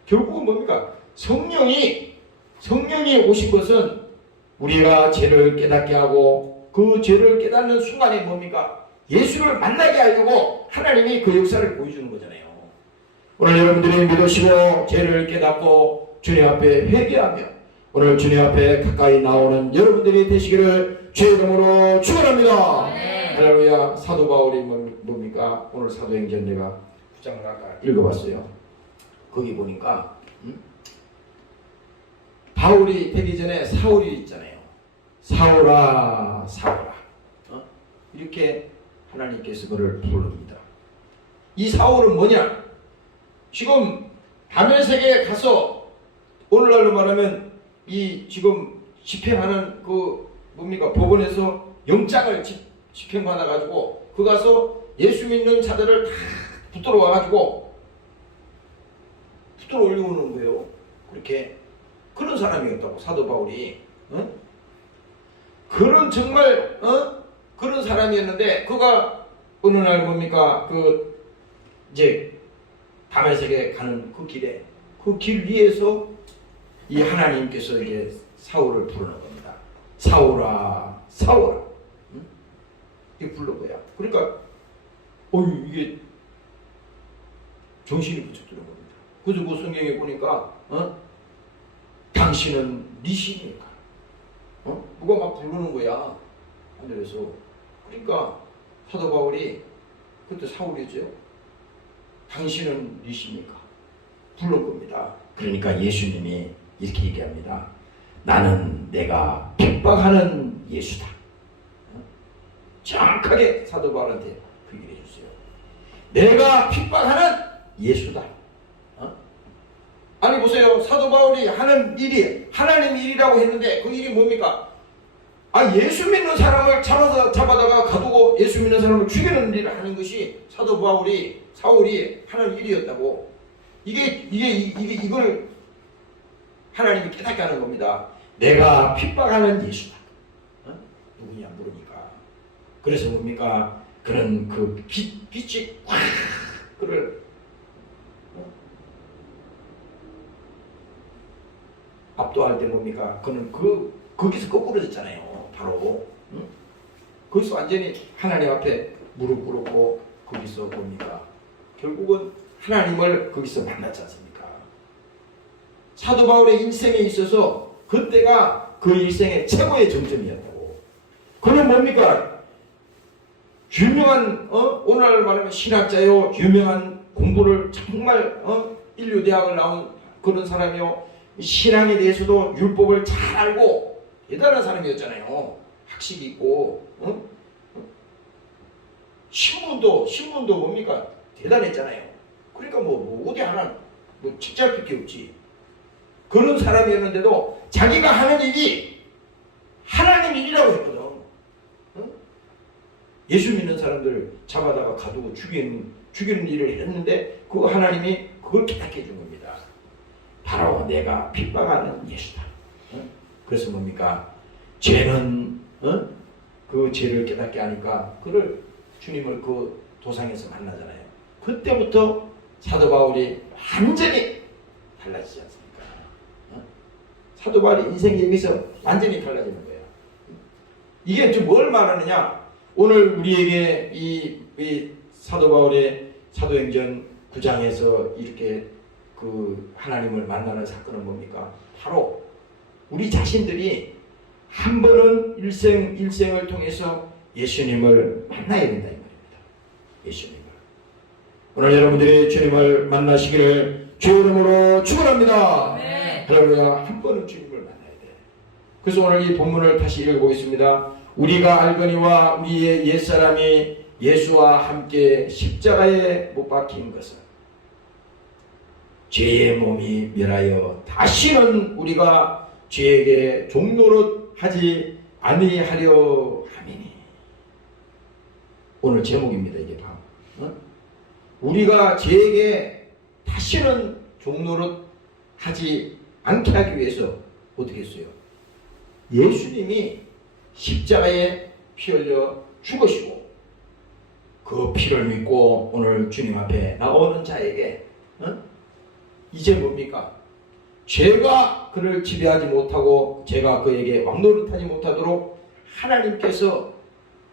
결국은 뭡니까? 성령이 오신 것은 우리가 죄를 깨닫게 하고 그 죄를 깨닫는 순간에 뭡니까? 예수를 만나게 하려고 하나님이 그 역사를 보여주는 거잖아요. 오늘 여러분들이 믿으시고 죄를 깨닫고 주님 앞에 회개하며 오늘 주님 앞에 가까이 나오는 여러분들이 되시기를 주의 이름으로 축원합니다. 할렐루야. 사도 바울이 뭡니까? 오늘 사도행전 내가 9장을 아까 읽어봤어요. 거기 보니까 바울이 되기 전에 사울이 있잖아요. 사울아 사울아 이렇게 하나님께서 그를 부릅니다. 이 사울은 뭐냐? 지금 다메섹에 가서 오늘날로 말하면 이 지금 집행하는 그 뭡니까? 법원에서 영장을 집행받아 가지고 그 가서 예수 믿는 자들을 다 붙들어 와가지고 붙들어 올려오는 거예요. 그렇게 그런 사람이었다고 사도 바울이. 그런 정말 그런 사람이었는데 그가 어느 날 뭡니까? 그 이제 다메섹에 가는 그 길에 그 길 위에서 이 하나님께서 이제 사울을 부르는 겁니다. 사울아 사울아. 이게 부른 거야. 그러니까 이게 정신이 부쩍 드는 겁니다. 그래서 그 성경에 보니까 당신은 니시니까 누가 막 부르는 거야 하늘에서. 그러니까 사도 바울이 그때 사울이죠. 당신은 니시니까 부른 겁니다. 그러니까 예수님이 이렇게 얘기합니다. 나는 내가 핍박하는 예수다. 정확하게 사도 바울한테 그 얘기를 해주세요. 내가 핍박하는 예수다. 아니 보세요. 사도 바울이 하는 일이 하나님 일이라고 했는데 그 일이 뭡니까? 예수 믿는 사람을 잡아다가 가두고 예수 믿는 사람을 죽이는 일을 하는 것이 사도 사울이 하는 일이었다고. 이걸 하나님이 깨닫게 하는 겁니다. 내가 핍박하는 예수다. 누구냐 물으니까. 그래서 뭡니까? 그는 그 빛이 확 그를 압도할 때 뭡니까? 그는 거기서 거꾸로졌잖아요. 바로 거기서 완전히 하나님 앞에 무릎 꿇었고 거기서 뭡니까? 결국은 하나님을 거기서 만났지 않습니까? 사도 바울의 인생에 있어서 그때가 그 일생의 최고의 정점이었다고. 그는 뭡니까? 유명한 오늘 말하면 신학자요, 유명한 공부를 정말 인류 대학을 나온 그런 사람이요, 신앙에 대해서도 율법을 잘 알고 대단한 사람이었잖아요. 학식이 있고 신문도 뭡니까? 대단했잖아요. 그러니까 어디 하나 칙잡힐 게 없지. 그런 사람이었는데도 자기가 하는 일이 하나님 일이라고 했거든. 예수 믿는 사람들을 잡아다가 가두고 죽이는 일을 했는데 그 하나님이 그걸 깨닫게 해준 겁니다. 바로 내가 핍박하는 예수다. 그래서 뭡니까? 죄는 그 죄를 깨닫게 하니까 그를 주님을 그 도상에서 만나잖아요. 그때부터 사도 바울이 완전히 달라지지 않습니까? 사도 바울의 인생이 여기서 완전히 달라지는 거예요. 이게 좀 뭘 말하느냐? 오늘 우리에게 이 사도 바울의 사도행전 9장에서 이렇게 그 하나님을 만나는 사건은 뭡니까? 바로 우리 자신들이 한 번은 일생을 통해서 예수님을 만나야 된다 이 말입니다. 예수님을. 오늘 여러분들이 주님을 만나시기를 주의 이름으로 축원합니다. 할렐루야. 한 번은 주님을 만나야 돼. 그래서 오늘 이 본문을 다시 읽어보겠습니다. 우리가 알거니와 우리의 옛사람이 예수와 함께 십자가에 못 박힌 것은 죄의 몸이 멸하여 다시는 우리가 죄에게 종노릇하지 아니하려 함이니. 오늘 제목입니다. 이게 다. 우리가 죄에게 다시는 종노릇하지 않게 하기 위해서 어떻게 했어요? 예수님이 십자가에 피 흘려 죽으시고 그 피를 믿고 오늘 주님 앞에 나오는 자에게 이제 뭡니까? 죄가 그를 지배하지 못하고 죄가 그에게 왕노릇하지 못하도록 하나님께서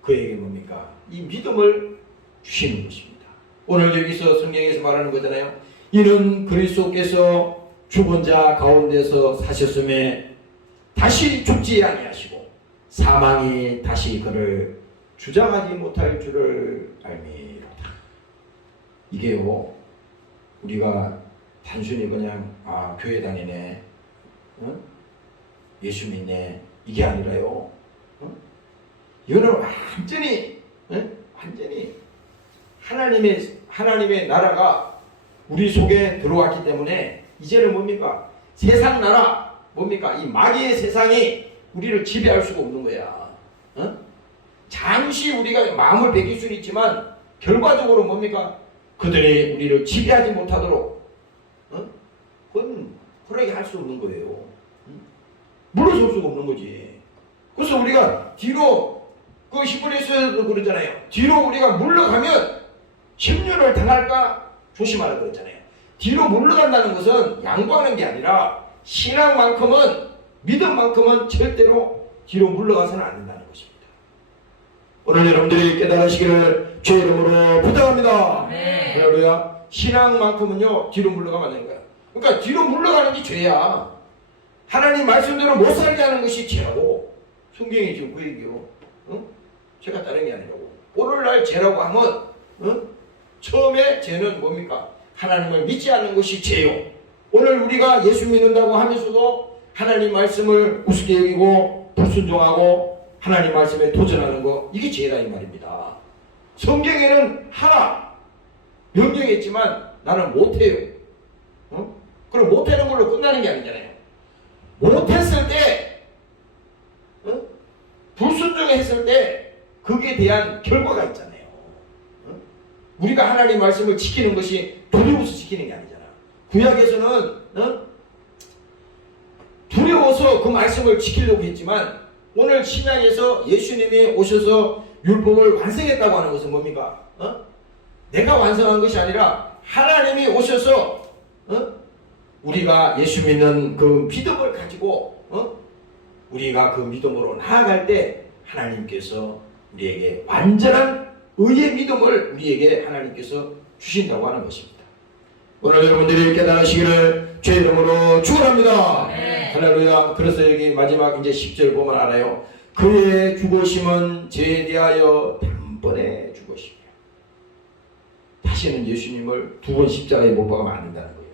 그에게 뭡니까? 이 믿음을 주시는 것입니다. 오늘 여기서 성경에서 말하는 거잖아요. 이는 그리스도께서 죽은 자 가운데서 사셨음에 다시 죽지 아니하시고 사망이 다시 그를 주장하지 못할 줄을 알미로다. 이게요, 우리가 단순히 그냥 교회 다니네, 예수 믿네, 이게 아니라요. 이거는 완전히 하나님의 나라가 우리 속에 들어왔기 때문에 이제는 뭡니까? 세상 나라, 뭡니까? 이 마귀의 세상이 우리를 지배할 수가 없는 거야. 잠시 우리가 마음을 베길 수는 있지만 결과적으로 뭡니까? 그들이 우리를 지배하지 못하도록 그건 그렇게 할 수 없는 거예요. 물러설 수가 없는 거지. 그래서 우리가 뒤로 그 히브리서에도 그러잖아요. 뒤로 우리가 물러가면 심려를 당할까 조심하라 그랬잖아요. 뒤로 물러간다는 것은 양보하는 게 아니라 신앙만큼은, 믿음만큼은 절대로 뒤로 물러가서는 안 된다는 것입니다. 오늘 여러분들이 깨달으시기를 주의 이름으로 부탁합니다. 할렐루야. 신앙만큼은요 뒤로 물러가면 안 되는 거야. 그러니까 뒤로 물러가는 게 죄야. 하나님 말씀대로 못 살게 하는 것이 죄라고. 성경이 지금 그 얘기요. 죄가 다른 게 아니라고. 오늘날 죄라고 하면 처음에 죄는 뭡니까? 하나님을 믿지 않는 것이 죄요. 오늘 우리가 예수 믿는다고 하면서도 하나님 말씀을 우습게 여기고 불순종하고 하나님 말씀에 도전하는 거, 이게 죄다 이 말입니다. 성경에는 하나 명령했지만 나는 못해요. 그럼 못하는 걸로 끝나는 게 아니잖아요. 못했을 때, 불순종했을 때 거기에 대한 결과가 있잖아요. 우리가 하나님 말씀을 지키는 것이 두려워서 지키는 게 아니잖아. 구약에서는 두려워서 그 말씀을 지키려고 했지만 오늘 신약에서 예수님이 오셔서 율법을 완성했다고 하는 것은 뭡니까? 내가 완성한 것이 아니라 하나님이 오셔서 우리가 예수 믿는 그 믿음을 가지고 우리가 그 믿음으로 나아갈 때 하나님께서 우리에게 완전한 의의 믿음을 우리에게 하나님께서 주신다고 하는 것입니다. 오늘 여러분들이 깨달으시기를 주의 이름으로 축원합니다. 할렐루야. 그래서 여기 마지막 이제 10절 보면 알아요. 그의 죽으심은 죄에 대하여 단번에 죽으시며. 다시는 예수님을 두 번 십자가에 못 박으면 안 된다는 거예요.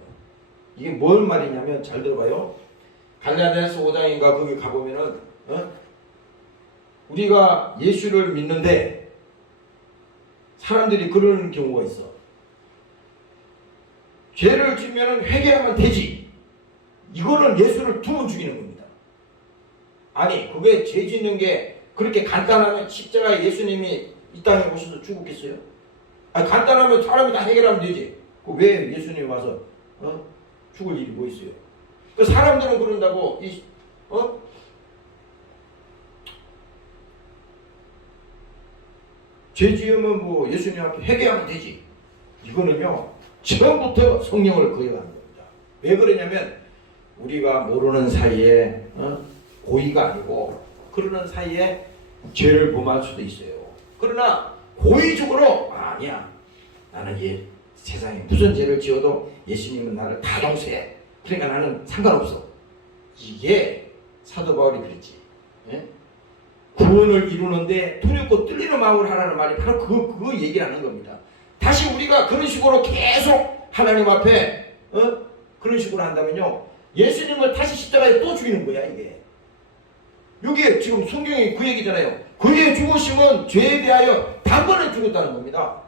이게 뭔 말이냐면 잘 들어봐요. 갈라디아서 5장인가 거기 가보면은 우리가 예수를 믿는데 사람들이 그러는 경우가 있어. 죄를 지으면 회개하면 되지. 이거는 예수를 두 번 죽이는 겁니다. 아니 그게 죄 짓는 게 그렇게 간단하면 십자가에 예수님이 이 땅에 오셔서 죽었겠어요? 아니 간단하면 사람이 다 해결하면 되지. 왜 예수님이 와서 죽을 일이 뭐 있어요? 그 사람들은 그런다고 죄 지으면 뭐 예수님 앞에 회개하면 되지. 이거는요 처음부터 성령을 거역하는 겁니다. 왜 그러냐면 우리가 모르는 사이에 고의가 아니고 그러는 사이에 죄를 범할 수도 있어요. 그러나 고의적으로 아니야. 나는 세상에 무슨 죄를 지어도 예수님은 나를 다 용서해. 그러니까 나는 상관없어. 이게 사도 바울이 그랬지. 예? 구원을 이루는데 두렵고 떨리는 마음을 하라는 말이 바로 그거 얘기하는 겁니다. 다시 우리가 그런 식으로 계속 하나님 앞에 그런 식으로 한다면요, 예수님을 다시 십자가에 또 죽이는 거야. 이게 여기에 지금 성경이 그 얘기잖아요. 그의 죽으심은 죄에 대하여 단번에 죽었다는 겁니다.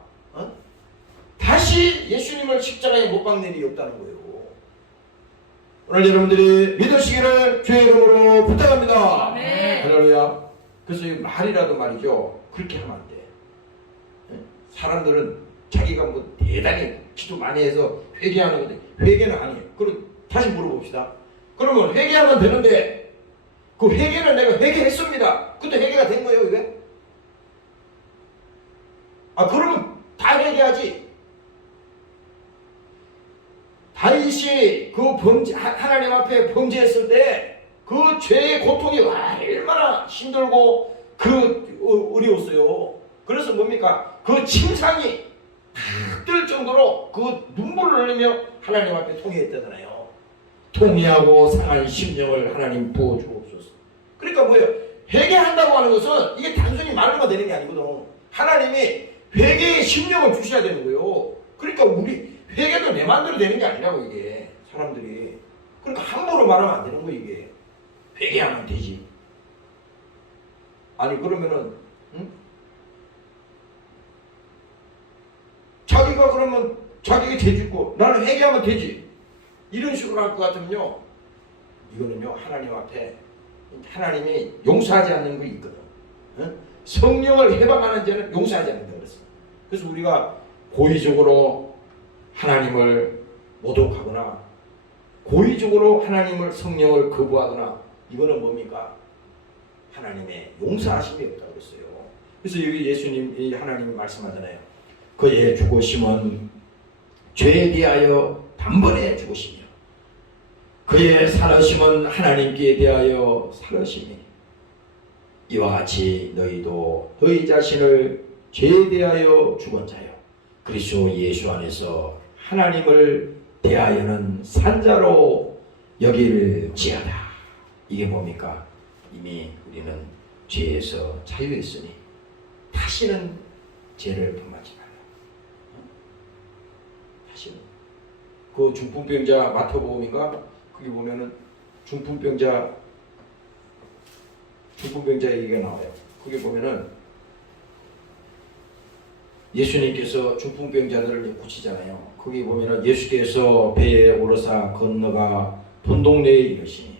다시 예수님을 십자가에 못 박는 일이 없다는 거예요. 오늘 여러분들이 믿으시기를 주의 이름으로 부탁합니다. 할렐루야. 그래서 이 말이라도 말이죠, 그렇게 하면 안 돼. 사람들은 자기가 뭐 대단히 기도 많이 해서 회개하는 건데 회개는 아니에요. 그럼 다시 물어봅시다. 그러면 회개하면 되는데 그 회개는 내가 회개했습니다. 근데 회개가 된 거예요, 이게? 그러면 다 회개하지. 다윗이 그 범죄, 하나님 앞에 범죄했을 때 그 죄의 고통이 얼마나 힘들고 어려웠어요. 그래서 뭡니까? 그 침상이 탁 뜰 정도로 그 눈물을 흘리며 하나님 앞에 통회했다잖아요. 통회하고 상한 심령을 하나님 부어주옵소서. 그러니까 뭐예요? 회개한다고 하는 것은 이게 단순히 말로만 되는 게 아니거든. 하나님이 회개의 심령을 주셔야 되는 거예요. 그러니까 우리 회개도 내 마음대로 되는 게 아니라고, 이게 사람들이. 그러니까 함부로 말하면 안 되는 거예요. 이게 회개하면 되지. 아니 그러면은 자기가 그러면 자기가 죄 짓고 나는 회개하면 되지, 이런 식으로 할 것 같으면요, 이거는요 하나님 앞에 하나님이 용서하지 않는 거 있거든. 성령을 해방하는 죄는 용서하지 않는다 그랬어. 그래서 우리가 고의적으로 하나님을 모독하거나 고의적으로 하나님을, 성령을 거부하거나, 이거는 뭡니까? 하나님의 용서하심이 없다고 그랬어요. 그래서 여기 예수님이 하나님이 말씀하잖아요. 그의 죽으심은 죄에 대하여 단번에 죽으시며 그의 살으심은 하나님께 대하여 살으시니 이와 같이 너희도 너희 자신을 죄에 대하여 죽은 자요 그리스도 예수 안에서 하나님을 대하여는 산자로 여길지어다. 이게 뭡니까? 이미 우리는 죄에서 자유했으니 다시는 죄를 범하지 말라. 다시는. 그 중풍병자 마태복음인가? 거기 보면은 중풍병자 얘기가 나와요. 거기 보면은 예수님께서 중풍병자들을 고치잖아요. 거기 보면은 예수께서 배에 오르사 건너가 본 동네에 이르시니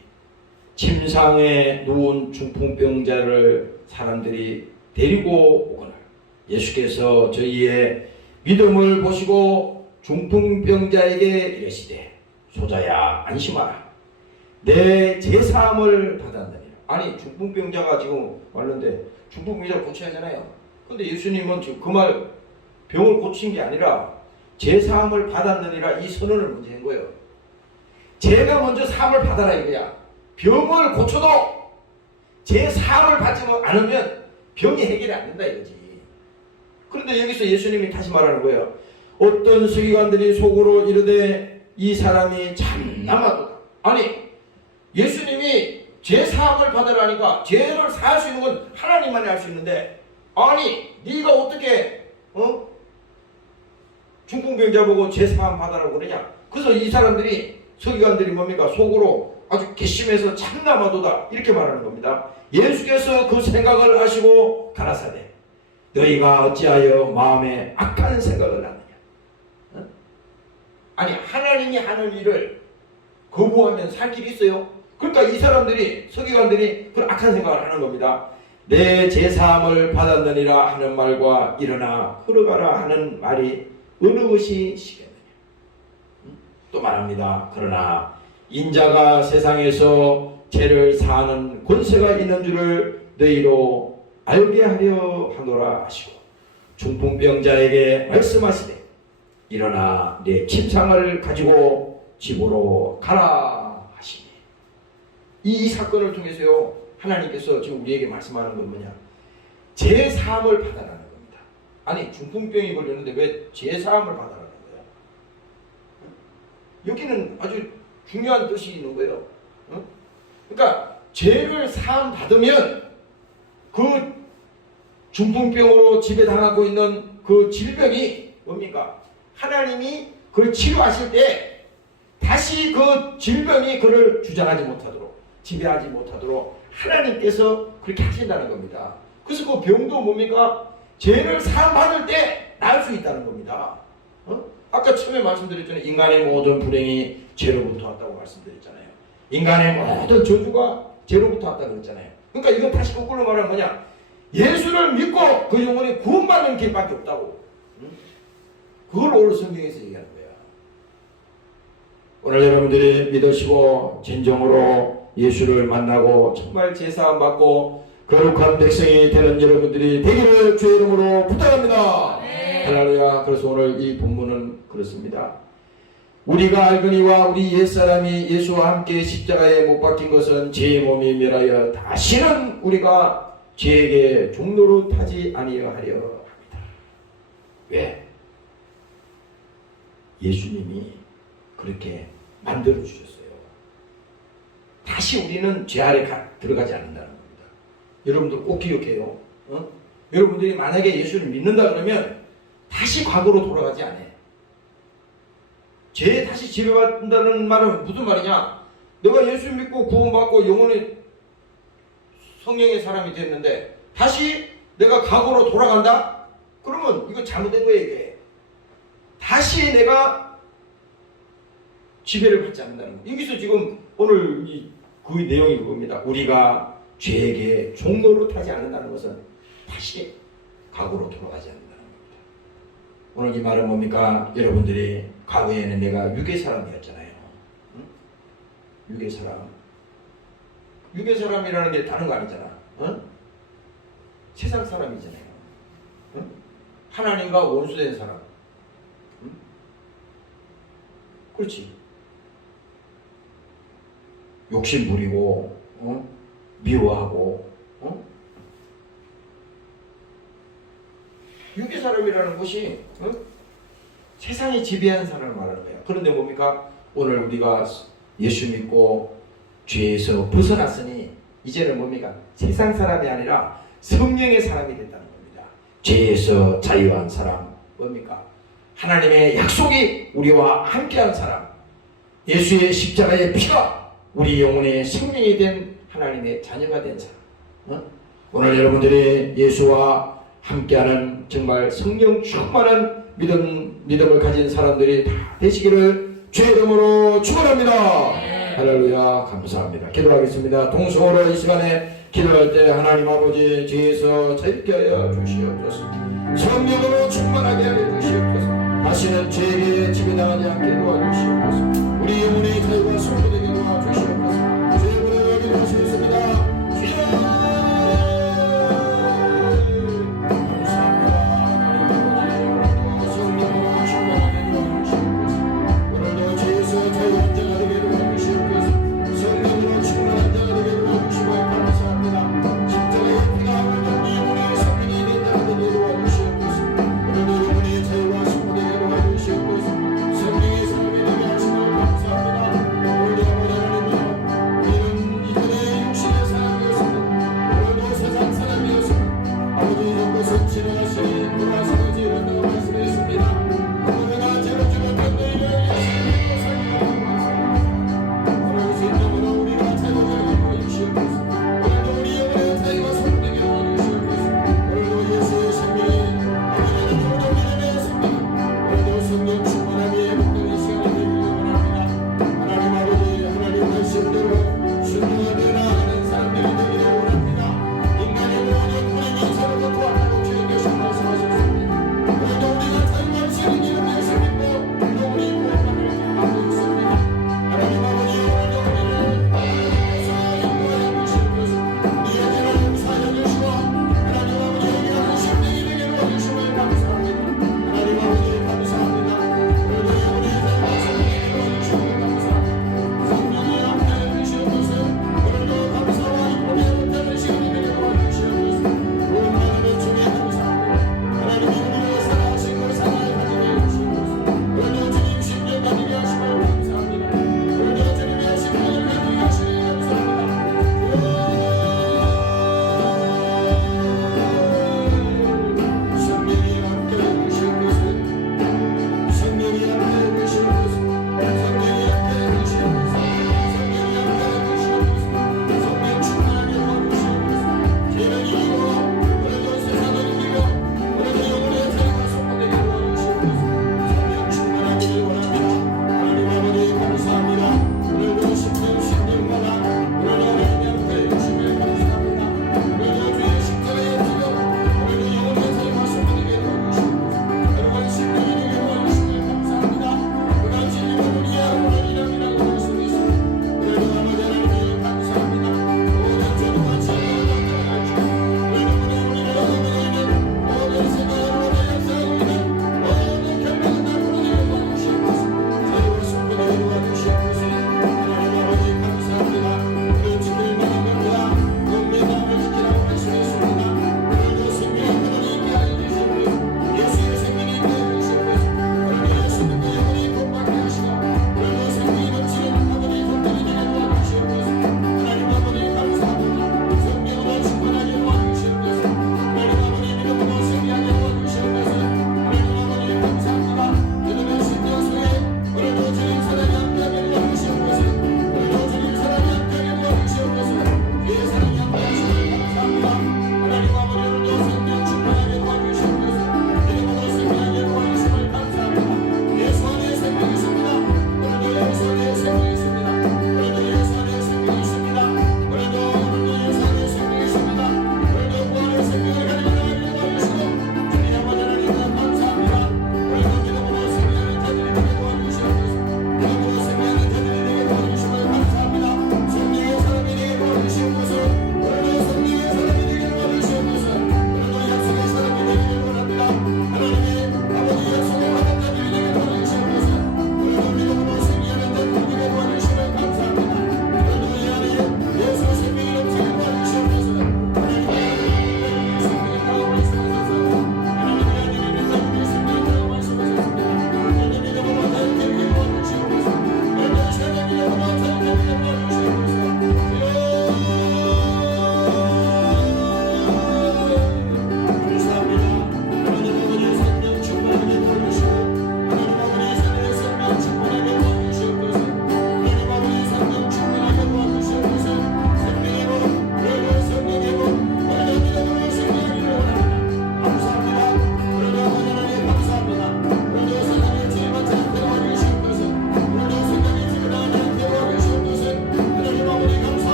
침상에 누운 중풍병자를 사람들이 데리고 오거늘 예수께서 저희의 믿음을 보시고 중풍병자에게 이르시되 소자야 안심하라 내 제사함을 받았느니라. 아니 중풍병자가 지금 왔는데 중풍병자를 고쳐야 하잖아요. 근데 예수님은 지금 그 말 병을 고친 게 아니라 제사함을 받았느니라 이 선언을 먼저 한 거예요. 제가 먼저 사함을 받아라 이거야. 병을 고쳐도 제사함을 받지 않으면 병이 해결이 안 된다 이거지. 그런데 여기서 예수님이 다시 말하는 거예요. 어떤 서기관들이 속으로 이르되 이 사람이 참 남아도다. 아니 예수님이 제사함을 받으라니까 죄를 사할 수 있는 건 하나님만이 할 수 있는데 아니 네가 어떻게 중풍병자 보고 제사함 받으라고 그러냐. 그래서 이 사람들이 서기관들이 뭡니까? 속으로 아주 괘씸해서 참 남아도다 이렇게 말하는 겁니다. 예수께서 그 생각을 하시고 가라사대 너희가 어찌하여 마음에 악한 생각을 하느냐. 아니 하나님이 하는 일을 거부하면 살 길이 있어요? 그러니까 이 사람들이 서기관들이 그런 악한 생각을 하는 겁니다. 내 제사함을 받았느니라 하는 말과 일어나 걸어가라 하는 말이 어느 것이 시겠느냐. 또 말합니다. 그러나 인자가 세상에서 죄를 사하는 권세가 있는 줄을 너희로 알게 하려 하노라 하시고 중풍병자에게 말씀하시되 일어나 내 침상을 가지고 집으로 가라 하시니 이 사건을 통해서요 하나님께서 지금 우리에게 말씀하는 건 뭐냐? 제사함을 받아라는 겁니다. 아니 중풍병이 걸렸는데 왜 제사함을 받아라는 거야? 여기는 아주 중요한 뜻이 있는 거예요. 그러니까 죄를 사함 받으면 그 중풍병으로 지배당하고 있는 그 질병이 뭡니까? 하나님이 그걸 치료하실 때 다시 그 질병이 그를 주장하지 못하도록, 지배하지 못하도록 하나님께서 그렇게 하신다는 겁니다. 그래서 그 병도 뭡니까? 죄를 사함받을 때 나을 수 있다는 겁니다. 아까 처음에 말씀드렸잖아요. 인간의 모든 불행이 죄로부터 왔다고 말씀드렸잖아요. 인간의 모든 저주가 죄로부터 왔다고 그랬잖아요. 그러니까 이건 다시 거꾸로 말하면 뭐냐? 예수를 믿고 그 영혼이 구원받는 길밖에 없다고. 그걸 오늘 성경에서 얘기하는 거야. 오늘 여러분들이 믿으시고 진정으로 예수를 만나고 정말 제사함 받고 거룩한 백성이 되는 여러분들이 되기를 주의 이름으로 부탁합니다. 할렐루야. 그래서 오늘 이 본문은 그렇습니다. 우리가 알거니와 우리 옛사람이 예수와 함께 십자가에 못 박힌 것은 죄의 몸이 멸하여 다시는 우리가 죄에게 종로로 타지 아니하려 합니다. 왜? 예수님이 그렇게 만들어 주셨어요. 다시 우리는 죄 아래 들어가지 않는다는 겁니다. 여러분들 꼭 기억해요. 여러분들이 만약에 예수를 믿는다 그러면 다시 과거로 돌아가지 않아요. 죄에 다시 지배받는다는 말은 무슨 말이냐? 내가 예수 믿고 구원받고 영혼의 성령의 사람이 됐는데 다시 내가 과거로 돌아간다? 그러면 이거 잘못된 거예요. 이게 다시 내가 지배를 받지 않는다는 거예요. 여기서 지금 오늘 그 내용이 그겁니다. 우리가 죄에게 종로로 타지 않는다는 것은 다시 과거로 돌아가지 않는다는 겁니다. 오늘 이 말은 뭡니까? 여러분들이 과거에는 내가 육의 사람이었잖아요. 응? 육의 사람. 육의 사람이라는 게 다른 거 아니잖아. 응? 세상 사람이잖아요. 응? 하나님과 원수된 사람. 응? 그렇지. 욕심 부리고, 미워하고, 육의 사람이라는 것이 세상이 지배하는 사람을 말하는 거예요. 그런데 뭡니까? 오늘 우리가 예수 믿고 죄에서 벗어났으니 이제는 뭡니까? 세상 사람이 아니라 성령의 사람이 됐다는 겁니다. 죄에서 자유한 사람 뭡니까? 하나님의 약속이 우리와 함께한 사람, 예수의 십자가의 피가 우리 영혼의 생명이 된 하나님의 자녀가 된 사람. 오늘 여러분들이 예수와 함께하는 정말 성령 충만한 믿음을 가진 사람들이 다 되시기를 주의 이름으로 축원합니다. 할렐루야. 감사합니다. 기도하겠습니다. 동성으로 이 시간에 기도할 때 하나님 아버지 죄에서 자유케 하여 주시옵소서. 성령으로 충만하게 하여 주시옵소서. 다시는 죄에게 지배당하지 않게 도와주시옵소서. 우리 영혼의 자유가 소유되게 도와주시옵소서. 주의 이름으로 기도하시겠습니다. 성령의 사람이 되게 하시고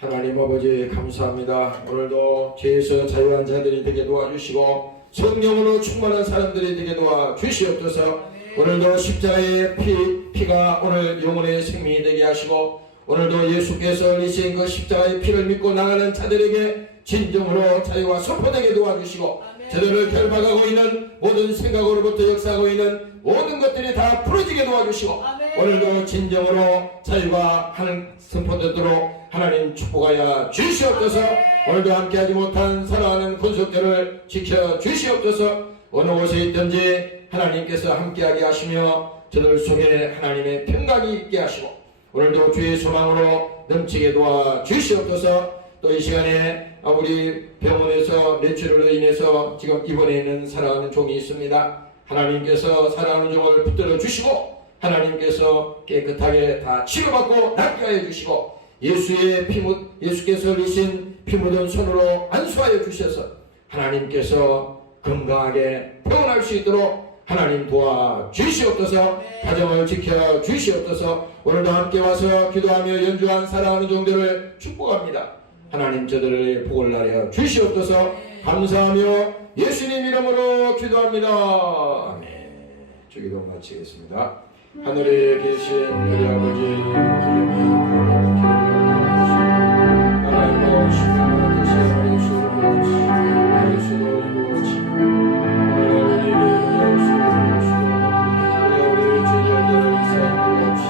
하나님 아버지 감사합니다. 오늘도 죄에서 자유한 자들이 되게 도와주시고 성령으로 충만한 사람들이 되게 도와주시옵소서. 오늘도 십자가의 피가 오늘 영혼의 생명이 되게 하시고 오늘도 예수께서 흘리신 그 십자가의 피를 믿고 나가는 자들에게 진정으로 자유와 선포되게 도와주시고 저들을 결박하고 있는 모든 생각으로부터 역사하고 있는 모든 것들이 다 풀어지게 도와주시고 오늘도 진정으로 자유가 하는 선포되도록 하나님 축복하여 주시옵소서. 오늘도 함께하지 못한 사랑하는 권속들을 지켜 주시옵소서. 어느 곳에 있든지 하나님께서 함께하게 하시며 저들 속에 하나님의 평강이 있게 하시고 오늘도 주의 소망으로 넘치게 도와 주시옵소서. 또 이 시간에 우리 병원에서 뇌출혈로 인해서 지금 입원해 있는 사랑하는 종이 있습니다. 하나님께서 사랑하는 종을 붙들어 주시고 하나님께서 깨끗하게 다 치료받고 낫게 하여 주시고 예수께서 흘리신 피 묻은 손으로 안수하여 주셔서 하나님께서 건강하게 태어날 수 있도록 하나님 도와 주시옵소서. 가정을 지켜 주시옵소서. 오늘도 함께 와서 기도하며 연주한 사랑하는 종들을 축복합니다. 하나님 저들의 복을 나려 주시옵소서. 감사하며 예수님 이름으로 기도합니다. 아멘. 주기도 마치겠습니다. 하늘에 계신 우리 아버지 이름이 거룩히 여겨주시고 나라의 신령한 뜻이 예수로 예수로 이루어지고 우리가 우리에게 예수로 주시고 우리가 우리의 죄자들을 사하고 없이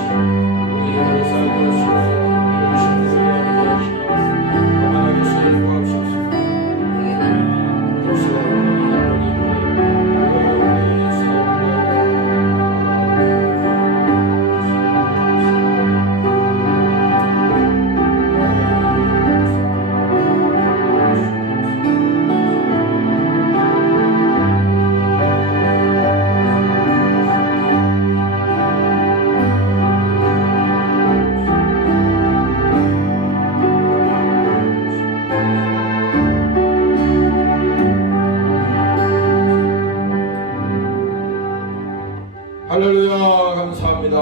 우리를 사하고 없이 할렐루야 감사합니다.